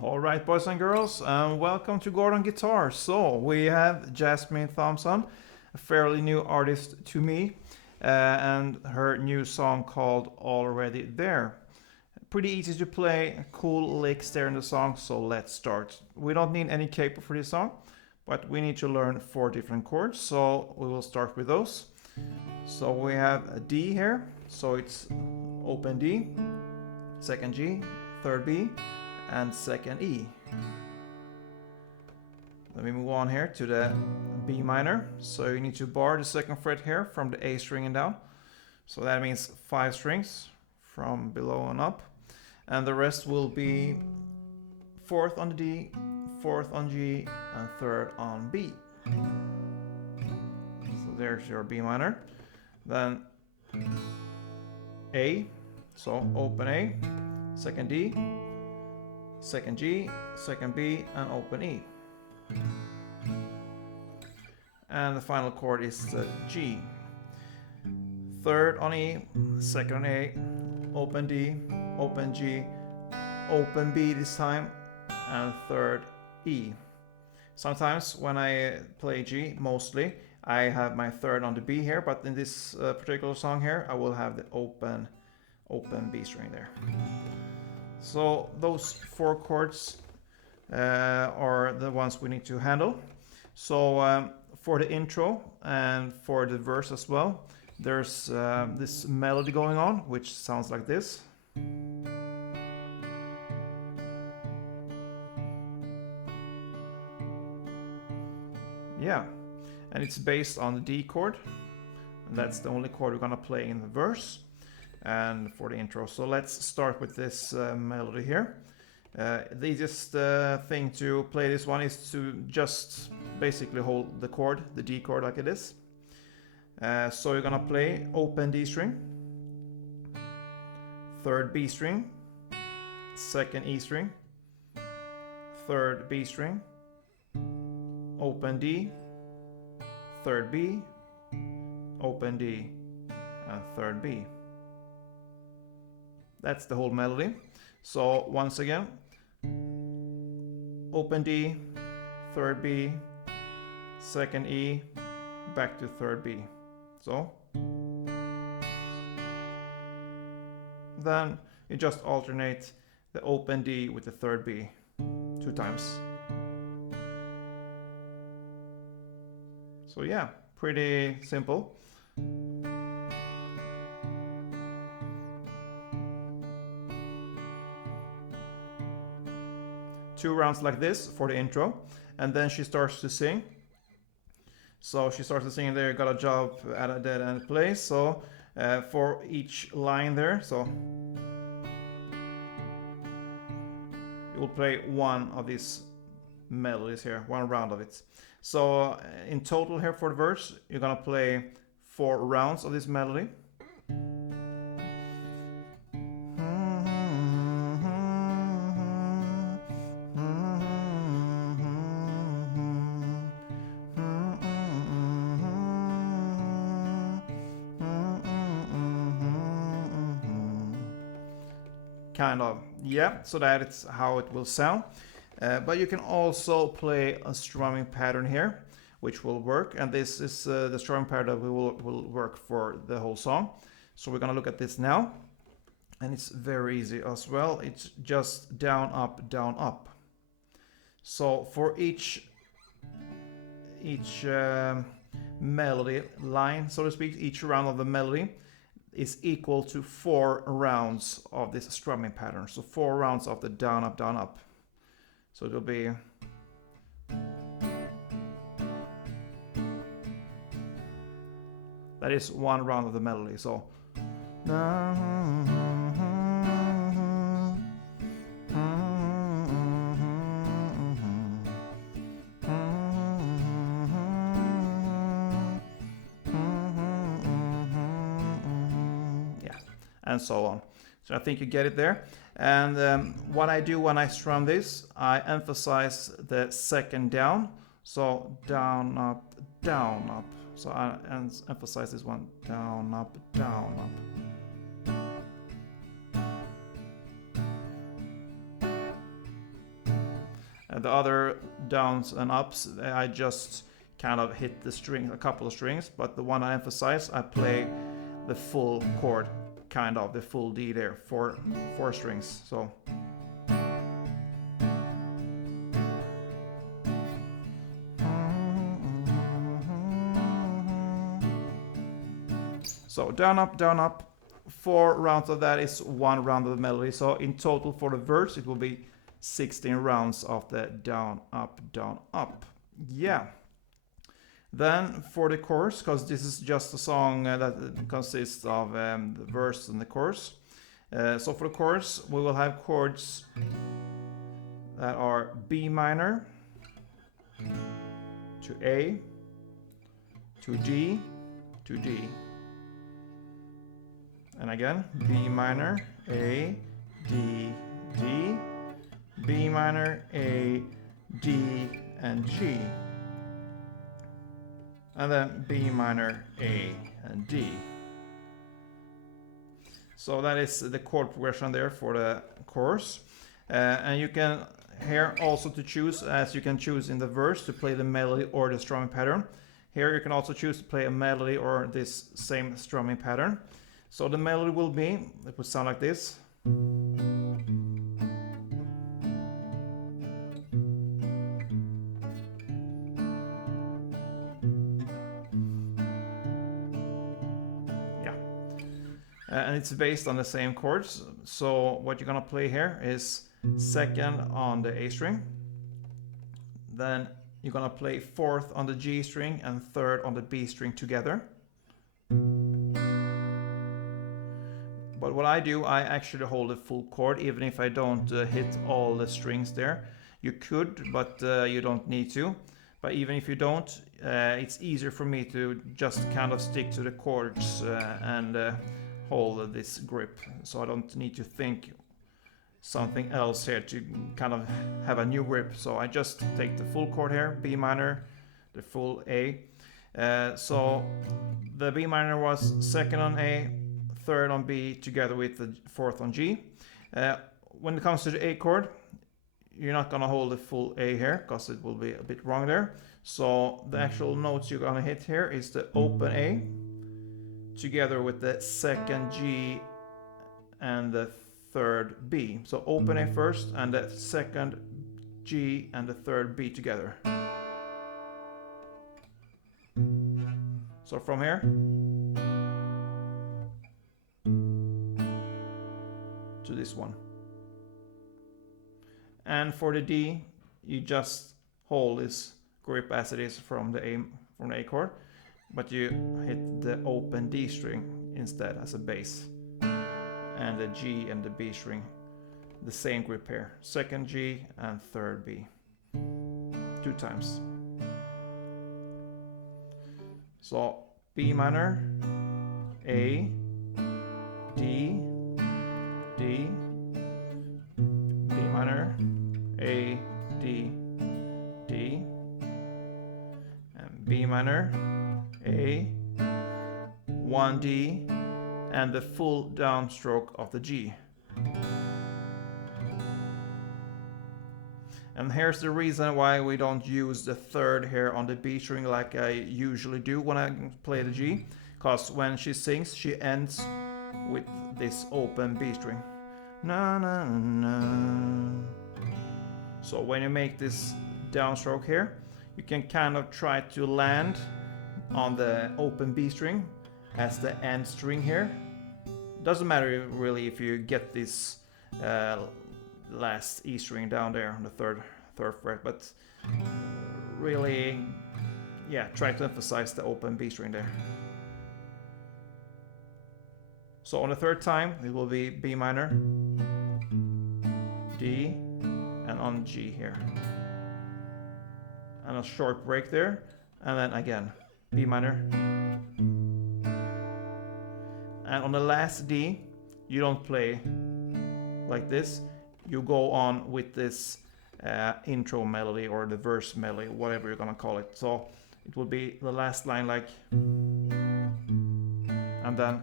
All right, boys and girls, welcome to Gordon Guitar. So we have Jasmine Thompson, a fairly new artist to me, and her new song called Already There. Pretty easy to play, cool licks there in the song, so let's start. We don't need any capo for this song, but we need to learn 4 different chords, so we will start with those. So we have a D here, so it's open D, second G, third B, and second E. Then we move on here to the B minor. So you need to bar the second fret here from the A string and down. So that means 5 strings from below and up. And the rest will be 4th on the D, 4th on G, and 3rd on B. So there's your B minor. Then A, so open A, second D, second G, second B, and open E. And the final chord is the G. 3rd on E, 2nd on A, open D, open G, open B this time, and 3rd E. Sometimes when I play G, mostly, I have my 3rd on the B here, but in this particular song here, I will have the open B string there. So those 4 chords are the ones we need to handle. So for the intro and for the verse as well, there's this melody going on, which sounds like this. Yeah, and it's based on the D chord. And that's the only chord we're gonna play in the verse and for the intro. So let's start with this melody here. The easiest thing to play this one is to just basically hold the chord, the D chord, like it is. So you're gonna play open D string, 3rd B string, 2nd E string, 3rd B string, open D, 3rd B, open D, and 3rd B. That's the whole melody. So once again, open D, 3rd B, 2nd E, back to 3rd B. So then you just alternate the open D with the 3rd B 2 times. So yeah, pretty simple. Two rounds like this for the intro, and then she starts to sing. So she starts to sing there, got a job at a dead end place. So for each line there, so you will play one of these melodies here, one round of it. So in total here for the verse, you're gonna play 4 rounds of this melody. Kind of, yeah, so that is how it will sound. But you can also play a strumming pattern here, which will work. And this is the strumming pattern that will work for the whole song. So we're gonna look at this now. And it's very easy as well. It's just down, up. So for each melody line, so to speak, each round of the melody is equal to 4 rounds of this strumming pattern. So 4 rounds of the down, up. So it'll be that is 1 round of the melody. So and so on. So I think you get it there. And what I do when I strum this, I emphasize the 2nd down. So down, up. So I emphasize this one, down, up. The other downs and ups, I just kind of hit the string, a couple of strings, but the one I emphasize, I play the full chord, kind of the full D there, four strings. So down up. 4 rounds of that is 1 round of the melody. So in total for the verse, it will be 16 rounds of the down, up. Yeah. Then for the chorus, because this is just a song that consists of the verse and the chorus. So for the chorus, we will have chords that are B minor to A to D to D. And again, B minor, A, D, D, B minor, A, D, and G. And then B minor, A, and D. So that is the chord progression there for the chorus. And you can here also to choose, as you can choose in the verse, to play the melody or the strumming pattern. Here you can also choose to play a melody or this same strumming pattern. So the melody will be, it will sound like this. Yeah. And it's based on the same chords. So what you're gonna play here is second on the A string. Then you're gonna play fourth on the G string and third on the B string together. But what I do, I actually hold a full chord, even if I don't hit all the strings there. You could, but you don't need to. But even if you don't, it's easier for me to just kind of stick to the chords and hold this grip. So I don't need to think something else here to kind of have a new grip. So I just take the full chord here, B minor, the full A. So the B minor was second on A, third on B together with the fourth on G. When it comes to the A chord, you're not gonna hold the full A here because it will be a bit wrong there. So the actual notes you're gonna hit here is the open A together with the second G and the third B. So open A first and the second G and the third B together. So from here to this one. And for the D, you just hold this grip as it is from the A chord, but you hit the open D string instead as a bass. And the G and the B string, the same grip here. Second G and third B. 2 times. So B minor, A, D, D, B minor, A, D, D, and B minor, A, 1 D, and the full downstroke of the G. And here's the reason why we don't use the third here on the B string like I usually do when I play the G, because when she sings, she ends with this open B string. Na, na, na. So when you make this downstroke here, you can kind of try to land on the open B string as the end string here. Doesn't matter really if you get this last E string down there on the third fret, but really, yeah, try to emphasize the open B string there. So on the third time, it will be B minor, D, and on G here. And a short break there, and then again, B minor. And on the last D, you don't play like this. You go on with this intro melody or the verse melody, whatever you're gonna call it. So it will be the last line like, and then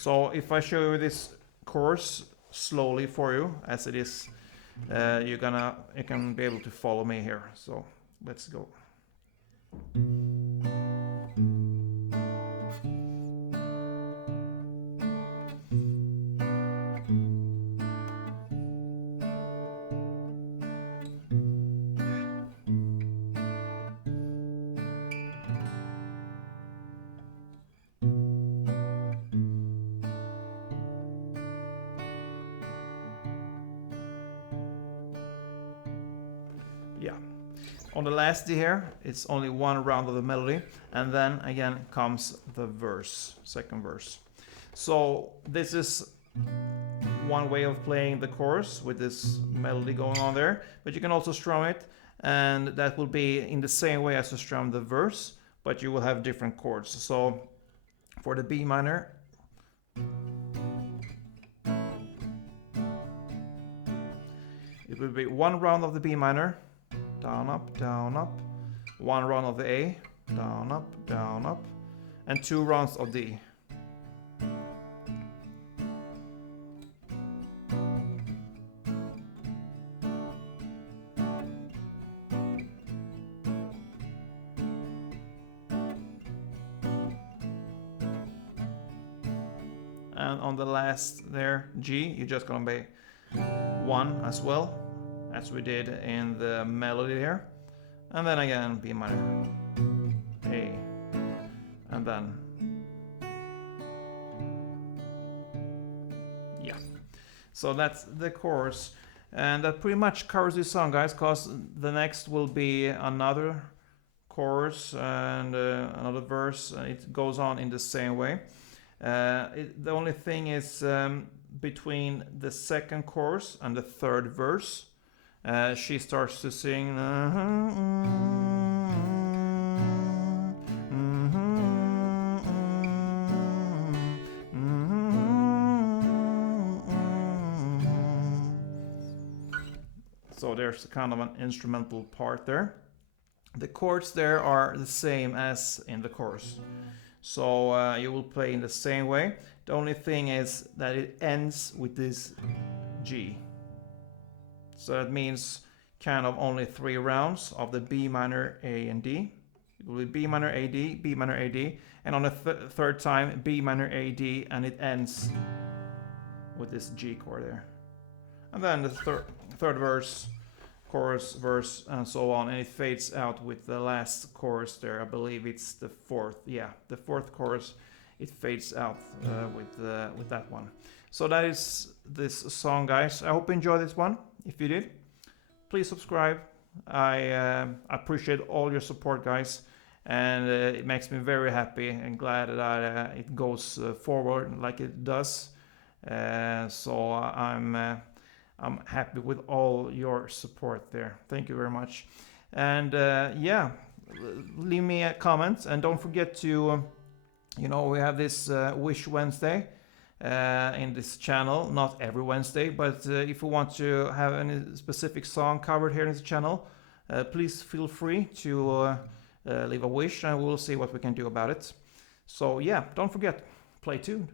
So if I show you this chorus slowly for you as it is, you can be able to follow me here. So let's go. Yeah. On the last D here, it's only one round of the melody, and then again comes the verse, second verse. So this is one way of playing the chorus with this melody going on there, but you can also strum it, and that will be in the same way as you strum the verse, but you will have different chords. So for the B minor, it will be one round of the B minor, down, up, one round of the A, down, up, and two rounds of D. And on the last there, G, you're just gonna be one as well, as we did in the melody here. And then again, B minor, A, and then, yeah. So that's the chorus. And that pretty much covers this song, guys, because the next will be another chorus and another verse. It goes on in the same way. The only thing is between the second chorus and the third verse, she starts to sing. So there's kind of an instrumental part there. The chords there are the same as in the chorus. So you will play in the same way. The only thing is that it ends with this G. So that means kind of only 3 rounds of the B minor, A, and D. It will be B minor, A, D, B minor, A, D, and on the third time B minor, A, D, and it ends with this G chord there. And then the third verse, chorus, verse, and so on, and it fades out with the last chorus there. I believe it's the fourth. Yeah, the fourth chorus. It fades out with that one. So that is this song, guys. I hope you enjoyed this one. If you did, please subscribe. I appreciate all your support, guys, and it makes me very happy and glad that it goes forward like it does. So I'm happy with all your support there. Thank you very much. And yeah, leave me a comment, and don't forget to, we have this Wish Wednesday in this channel. Not every Wednesday, but if you want to have any specific song covered here in this channel, please feel free to leave a wish, and we'll see what we can do about it. So yeah, don't forget, play tuned.